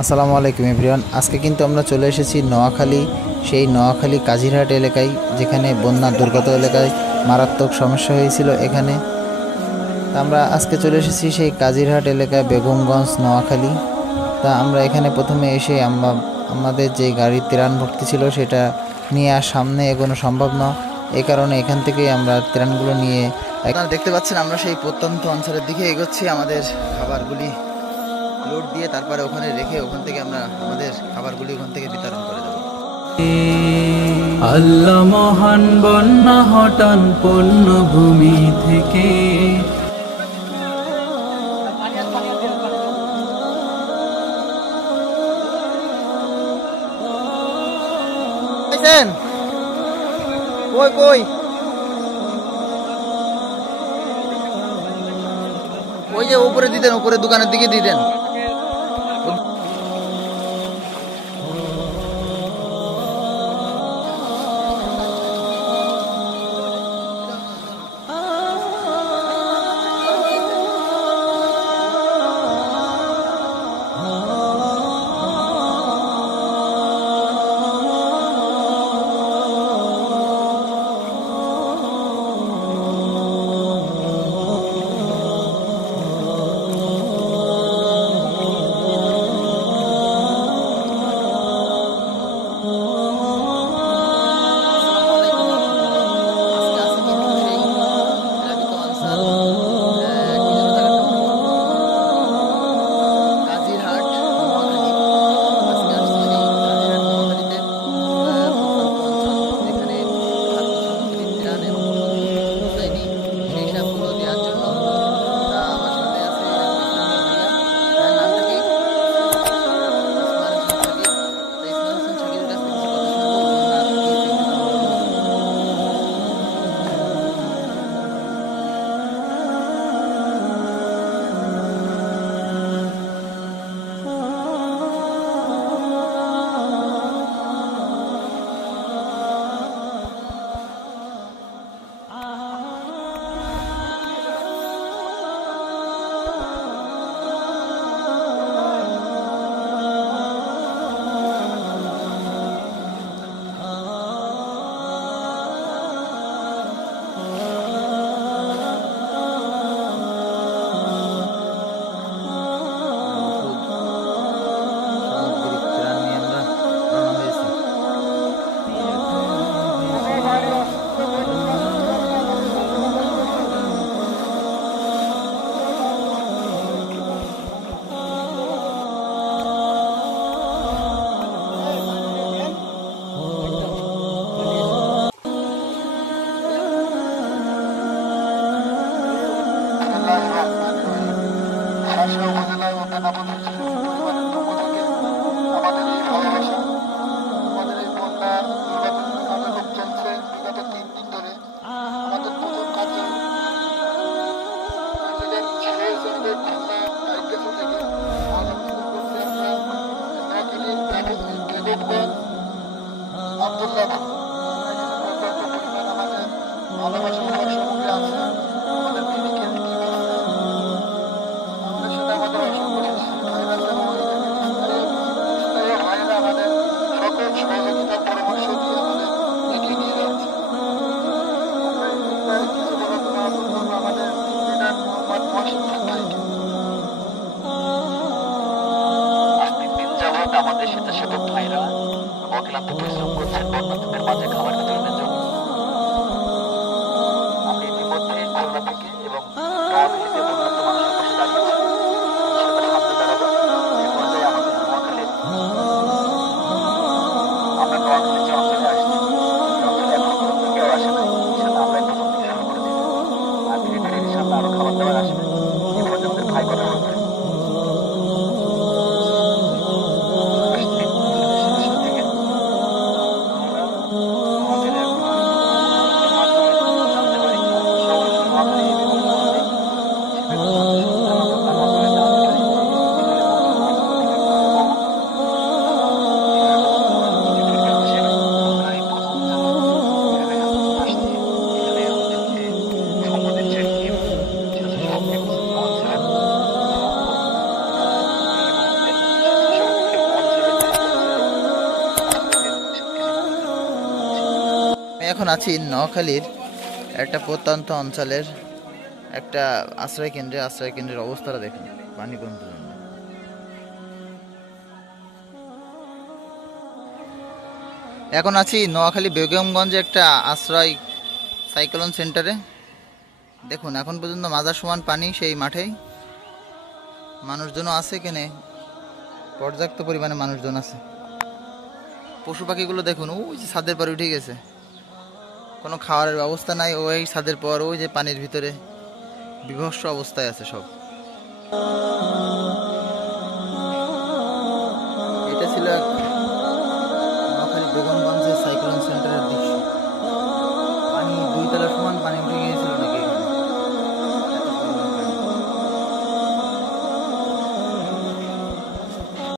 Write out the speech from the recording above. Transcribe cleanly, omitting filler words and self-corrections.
আসসালামু আলাইকুম এভরিওয়ান। আজকে কিন্তু আমরা চলে এসেছি নোয়াখালী, সেই নোয়াখালী কাজিরহাট এলাকায়, যেখানে বন্যা দুর্গত এলাকায় মারাত্মক সমস্যা হয়েছিল এখানে। আমরা আজকে চলে এসেছি সেই কাজিরহাট এলাকায়, বেগমগঞ্জ, নোয়াখালী। আমরা এখানে প্রথমে এসে আমাদের যে গাড়ির ত্রাণ ভর্তি ছিল সেটা নিয়ে আর সামনে এগোনো সম্ভব না। এই কারণে এখান থেকেই আমরা ত্রাণগুলো নিয়ে, আপনারা দেখতে পাচ্ছেন, আমরা সেই প্রত্যন্ত অঞ্চলের দিকে এগোচ্ছি আমাদের খাবারগুলি লোড দিয়ে, তারপরে ওখানে রেখে ওখান থেকে আমরা আমাদের খাবারগুলি ওখান থেকে বিতরণ করে দেবো। আল্লাহ মহান বন্যা হটান পূর্ণ ভূমি থেকে। কই কই ওই যে উপরে দিতেন, উপরে দোকানের দিকে দিতেন। আমাদের স্বেচ্ছাসেবক ভাইরা অক্লান্ত পরিশ্রম করছেন বন্যার্থীদের মাঝে খাবার বিতরণের জন্য। আমি ইতিমধ্যে খুলনা থেকে এবং নোয়াখালীতে বন্যার্থ মানুষের পাশে দাঁড়িয়েছি, সেটা সামনে দাঁড়াবো। এই পর্যায়ে আমাদের নোয়াখালীর আমরা নোয়াখালী যে অঞ্চলে আসছি, এই অঞ্চলে এখন পর্যন্ত কেউ আসে নাই। সেটা আমরাই প্রথম থেকে শুরু করে দিই, আর ধীরে ধীরে ইনশাআল্লাহ আরো খাবার দাবার আসবে। এই পর্যন্ত ভাই কথা বলবে। আমাদের এখন আছি নোয়াখালীর একটা প্রত্যন্ত অঞ্চলের একটা আশ্রয় কেন্দ্রের অবস্থাটা দেখুন, পানি পর্যন্ত নেই। এখন আছি নোয়াখালী বেগমগঞ্জে একটা আশ্রয় সাইক্লোন সেন্টারে। দেখুন এখন পর্যন্ত মাজার সমান পানি সেই মাঠেই, মানুষজনও আছে এখানে, পর্যাপ্ত পরিমাণে মানুষজন আছে। পশু পাখিগুলো দেখুন, ওই যে ছাদের পর উঠে গেছে, কোনো খাওয়ারের ব্যবস্থা নাই, ওই ছাদের পর ওই যে পানির ভিতরে বিভৎস অবস্থায় আছে সব।